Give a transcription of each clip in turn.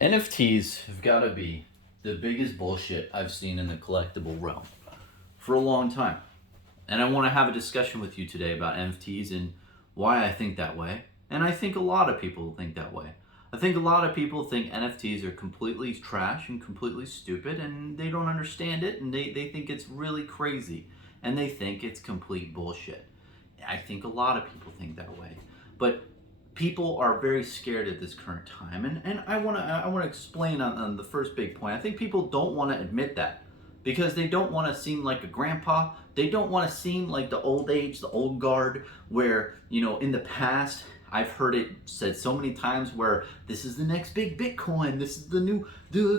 NFTs have got to be the biggest bullshit I've seen in the collectible realm for a long time. And I want to have a discussion with you today about NFTs and why I think that way. And I think a lot of people think that way. I think a lot of people think NFTs are completely trash and completely stupid and they don't understand it and they think it's really crazy and they think it's complete bullshit. I think a lot of people think that way. But people are very scared at this current time, and I want to explain on the first big point. I think people don't want to admit that because they don't want to seem like a grandpa. They don't want to seem like the old age, the old guard, where in the past I've heard it said so many times where this is the next big Bitcoin, this is the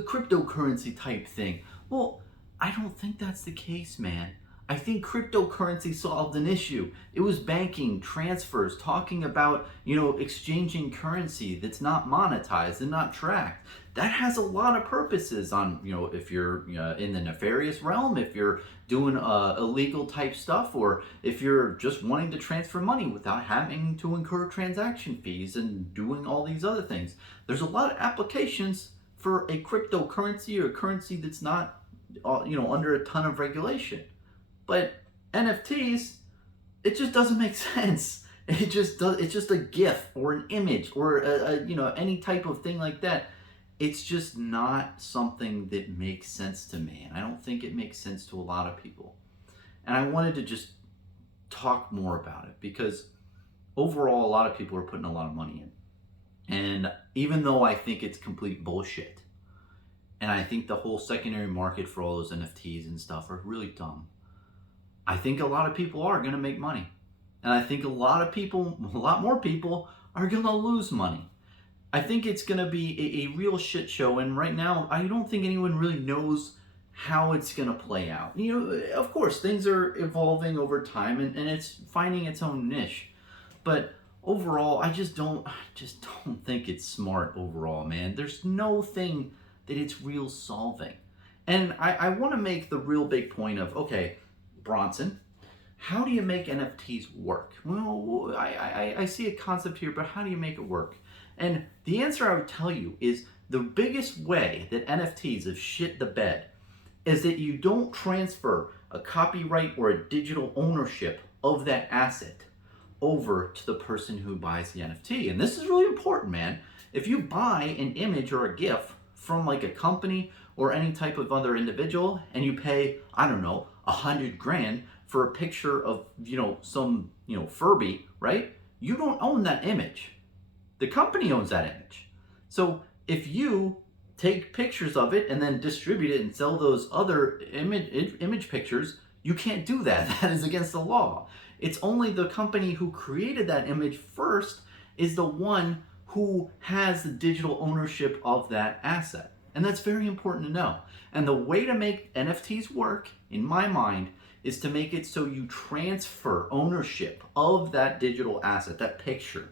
cryptocurrency type thing. Well, I don't think that's the case, man. I think cryptocurrency solved an issue. It was banking, transfers, talking about, exchanging currency that's not monetized and not tracked. That has a lot of purposes on, if you're in the nefarious realm, if you're doing illegal type stuff, or if you're just wanting to transfer money without having to incur transaction fees and doing all these other things. There's a lot of applications for a cryptocurrency or a currency that's not, under a ton of regulation. But NFTs, it just doesn't make sense. It just does. It's just a GIF or an image or any type of thing like that. It's just not something that makes sense to me, and I don't think it makes sense to a lot of people. And I wanted to just talk more about it because overall, a lot of people are putting a lot of money in, and even though I think it's complete bullshit, and I think the whole secondary market for all those NFTs and stuff are really dumb. I think a lot of people are going to make money. And I think a lot more people are going to lose money. I think it's going to be a real shit show. And right now, I don't think anyone really knows how it's going to play out. Of course, things are evolving over time and it's finding its own niche. But overall, I just don't think it's smart overall, man. There's no thing that it's real solving. And I want to make the real big point of, okay, Bronson, how do you make NFTs work? Well, I see a concept here, but how do you make it work? And the answer I would tell you is the biggest way that NFTs have shit the bed is that you don't transfer a copyright or a digital ownership of that asset over to the person who buys the NFT. And this is really important, man. If you buy an image or a GIF from like a company or any type of other individual and you pay, I don't know, 100 grand for a picture of, some, Furby, right? You don't own that image. The company owns that image. So if you take pictures of it and then distribute it and sell those other image pictures, you can't do that. That is against the law. It's only the company who created that image first is the one who has the digital ownership of that asset. And that's very important to know. And the way to make NFTs work, in my mind, is to make it so you transfer ownership of that digital asset, that picture,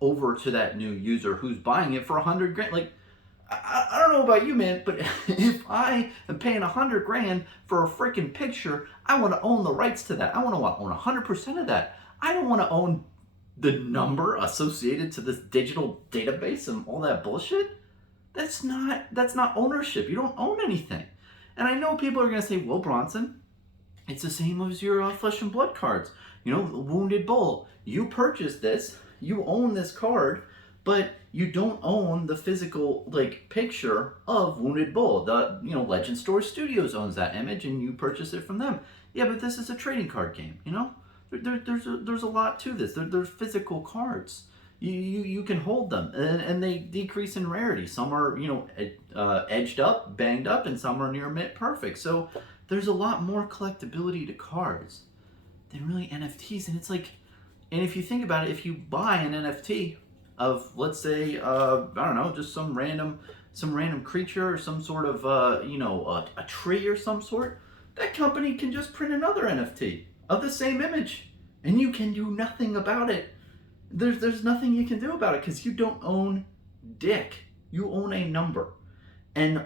over to that new user who's buying it for 100 grand. Like, I don't know about you, man, but if I am paying 100 grand for a freaking picture, I want to own the rights to that. I want to own 100% of that. I don't want to own the number associated to this digital database and all that bullshit. That's not ownership. You don't own anything. And I know people are going to say, well, Bronson, it's the same as your Flesh and Blood cards. Wounded Bull. You purchased this. You own this card, but you don't own the physical picture of Wounded Bull. The Legend Store Studios owns that image, and you purchase it from them. Yeah, but this is a trading card game. There's a lot to this. There's physical cards. You can hold them, and they decrease in rarity. Some are edged up, banged up, and some are near mint perfect. So there's a lot more collectability to cards than really NFTs. And it's like, and if you think about it, if you buy an NFT of, let's say, I don't know, just some random creature or some sort of a tree or some sort, that company can just print another NFT of the same image, and you can do nothing about it. There's nothing you can do about it because you don't own dick. You own a number. And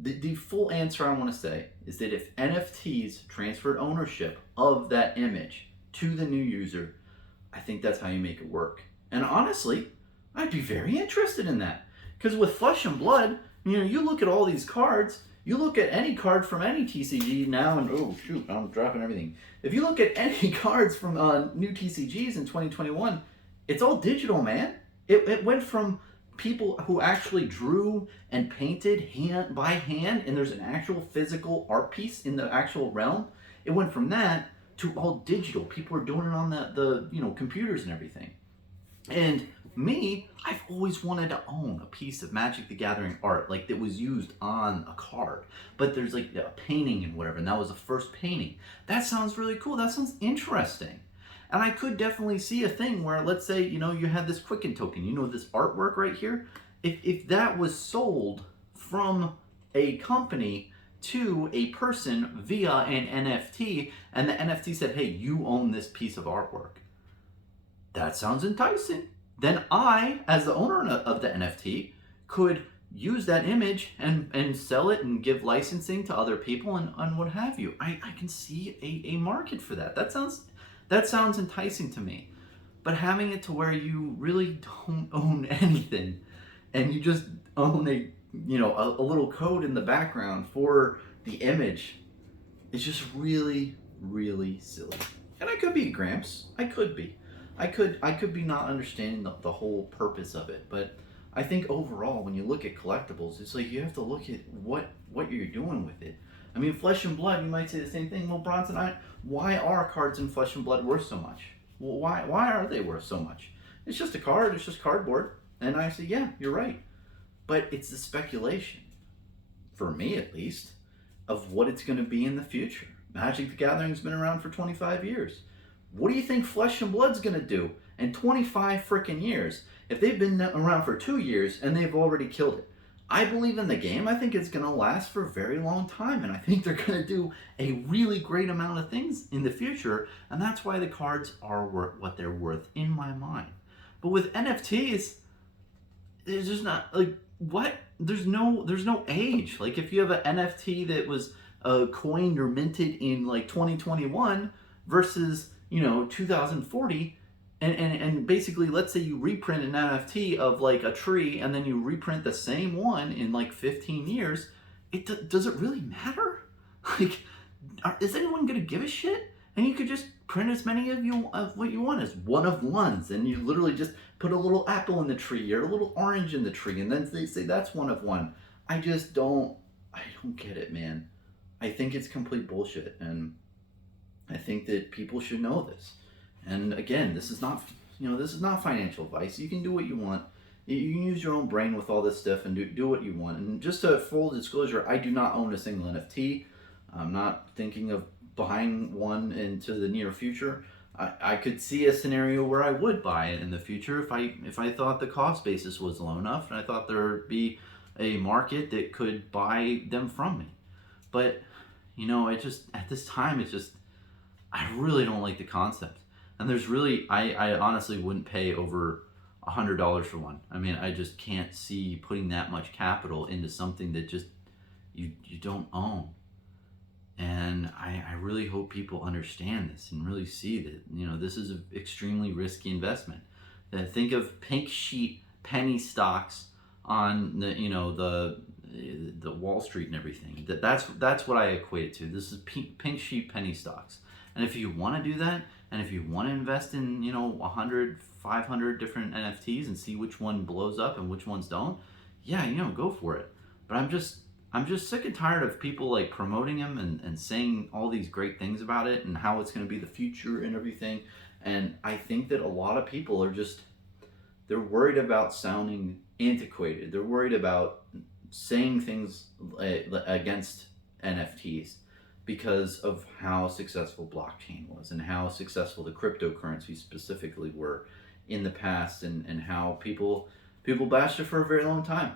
the full answer I want to say is that if NFTs transferred ownership of that image to the new user, I think that's how you make it work. And honestly, I'd be very interested in that. Because with Flesh and Blood, you look at all these cards, you look at any card from any TCG now, and oh shoot, I'm dropping everything. If you look at any cards from new TCGs in 2021, it's all digital, man. It went from people who actually drew and painted hand by hand, and there's an actual physical art piece in the actual realm. It went from that to all digital. People are doing it on the computers and everything. And me, I've always wanted to own a piece of Magic the Gathering art, like that was used on a card. But there's like a painting and whatever, and that was the first painting. That sounds really cool. That sounds interesting. And I could definitely see a thing where, let's say, you had this Quicken token, this artwork right here. If that was sold from a company to a person via an NFT, and the NFT said, hey, you own this piece of artwork. That sounds enticing. Then I, as the owner of the NFT, could use that image and sell it and give licensing to other people and what have you. I can see a market for that. That sounds enticing to me. But having it to where you really don't own anything and you just own a little code in the background for the image, it's just really, really silly. And I could be Gramps. I could be. I could be not understanding the whole purpose of it, but I think overall, when you look at collectibles, it's like you have to look at what you're doing with it. I mean, Flesh and Blood, you might say the same thing. Well, Bronson, why are cards in Flesh and Blood worth so much? Well, why are they worth so much? It's just a card. It's just cardboard. And I say, yeah, you're right. But it's the speculation, for me at least, of what it's going to be in the future. Magic the Gathering's been around for 25 years. What do you think Flesh and Blood's going to do in 25 freaking years if they've been around for 2 years and they've already killed it? I believe in the game. I think it's going to last for a very long time, and I think they're going to do a really great amount of things in the future, and that's why the cards are worth what they're worth in my mind. But with NFTs, there's just not, like, what? There's no age. Like, if you have an NFT that was coined or minted in like 2021 versus 2040, and basically, let's say you reprint an NFT of like a tree and then you reprint the same one in like 15 years, does it really matter? Like, is anyone gonna give a shit? And you could just print as many of what you want as one of ones, and you literally just put a little apple in the tree or a little orange in the tree, and then they say that's one of one. I don't get it, man. I think it's complete bullshit, and I think that people should know this. And again, this is not financial advice. You can do what you want. You can use your own brain with all this stuff and do what you want. And just a full disclosure, I do not own a single NFT. I'm not thinking of buying one into the near future. I could see a scenario where I would buy it in the future if I thought the cost basis was low enough and I thought there would be a market that could buy them from me. But it just, at this time, I really don't like the concept. And I honestly wouldn't pay over $100 for one. I mean, I just can't see putting that much capital into something that just you don't own. And I really hope people understand this and really see that, this is an extremely risky investment. Think of pink sheet penny stocks on the Wall Street and everything. That's what I equate it to. This is pink sheet penny stocks. And if you want to do that, and if you want to invest in 100, 500 different NFTs and see which one blows up and which ones don't, yeah, go for it. But I'm just sick and tired of people like promoting them and saying all these great things about it and how it's going to be the future and everything. And I think that a lot of people they're worried about sounding antiquated. They're worried about saying things against NFTs because of how successful blockchain was and how successful the cryptocurrencies specifically were in the past, and how people bashed it for a very long time.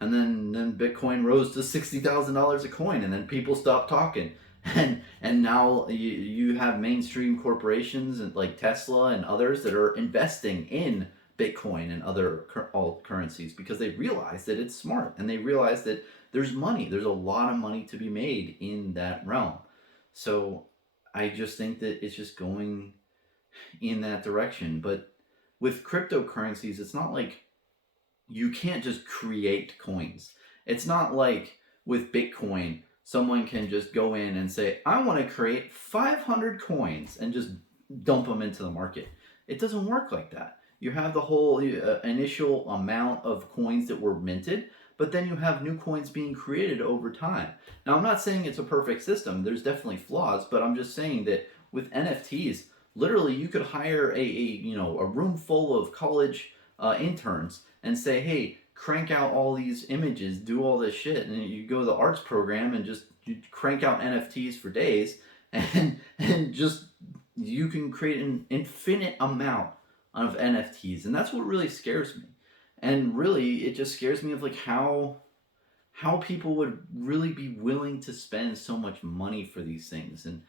And then Bitcoin rose to $60,000 a coin, and then people stopped talking. And now you have mainstream corporations and like Tesla and others that are investing in Bitcoin and other alt currencies because they realize that it's smart, and they realize that there's a lot of money to be made in that realm. So I just think that it's just going in that direction. But with cryptocurrencies, it's not like you can't just create coins. It's not like with Bitcoin, someone can just go in and say, I want to create 500 coins and just dump them into the market. It doesn't work like that. You have the whole initial amount of coins that were minted, but then you have new coins being created over time. Now, I'm not saying it's a perfect system. There's definitely flaws, but I'm just saying that with NFTs, literally you could hire a room full of college interns and say, hey, crank out all these images, do all this shit, and you go to the arts program and just you crank out NFTs for days, and just you can create an infinite amount of NFTs, and that's what really scares me. And really, it just scares me of like how people would really be willing to spend so much money for these things. And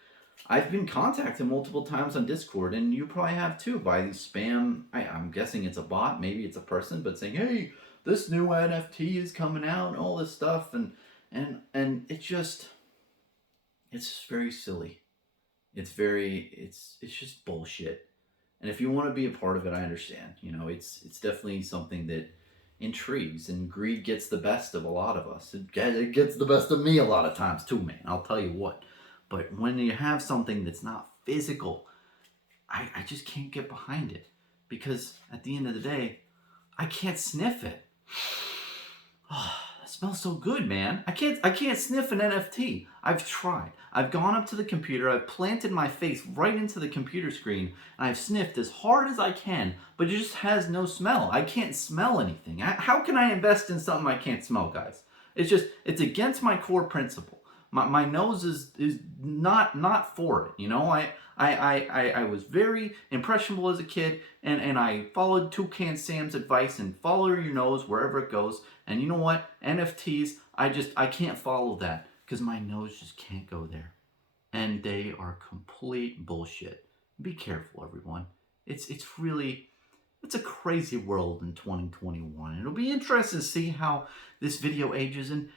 I've been contacted multiple times on Discord, and you probably have too, by these spam. I'm guessing it's a bot, maybe it's a person, but saying, "Hey, this new NFT is coming out," and all this stuff, and it's just very silly. It's just bullshit. And if you want to be a part of it, I understand. It's definitely something that intrigues, and greed gets the best of a lot of us. It gets the best of me a lot of times too, man. I'll tell you what. But when you have something that's not physical, I just can't get behind it. Because at the end of the day, I can't sniff it. Oh, that smells so good, man. I can't sniff an NFT. I've tried. I've gone up to the computer, I've planted my face right into the computer screen, and I've sniffed as hard as I can, but it just has no smell. I can't smell anything. How can I invest in something I can't smell, guys? It's against my core principle. My nose is not for it. I was very impressionable as a kid, and I followed Toucan Sam's advice and follow your nose wherever it goes. And you know what? NFTs, I can't follow that because my nose just can't go there. And they are complete bullshit. Be careful, everyone. It's a crazy world in 2021. It'll be interesting to see how this video ages and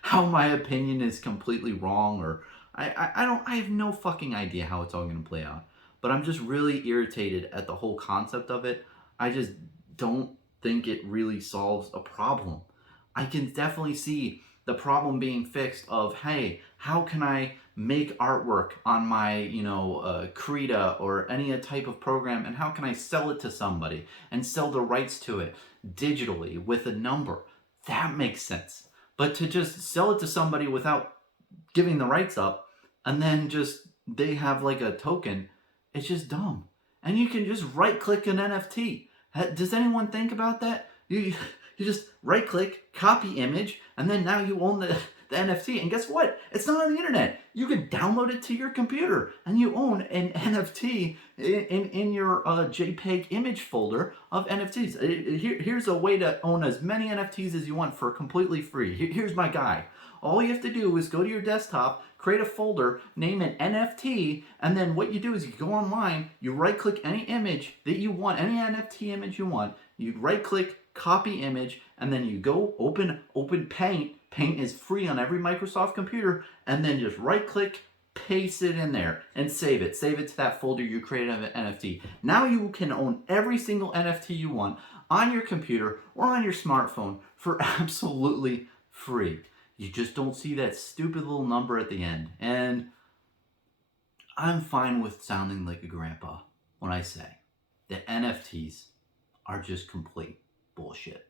how my opinion is completely wrong, or I have no fucking idea how it's all going to play out. But I'm just really irritated at the whole concept of it. I just don't think it really solves a problem. I can definitely see the problem being fixed of, hey, how can I make artwork on my, Krita or any type of program, and how can I sell it to somebody and sell the rights to it digitally with a number? That makes sense. But to just sell it to somebody without giving the rights up, and then just they have like a token, it's just dumb. And you can just right click an NFT. Does anyone think about that? You just right click, copy image, and then now you own the NFT. And guess what? It's not on the internet. You can download it to your computer, and you own an NFT in your JPEG image folder of NFTs. Here's a way to own as many NFTs as you want for completely free. Here's my guide. All you have to do is go to your desktop, create a folder, name it NFT, and then what you do is you go online, you right-click any image that you want, any NFT image you want, you right-click, copy image, and then you go open Paint. Paint is free on every Microsoft computer, and then just right-click, paste it in there, and save it. Save it to that folder you created of an NFT. Now you can own every single NFT you want on your computer or on your smartphone for absolutely free. You just don't see that stupid little number at the end. And I'm fine with sounding like a grandpa when I say that NFTs are just complete bullshit.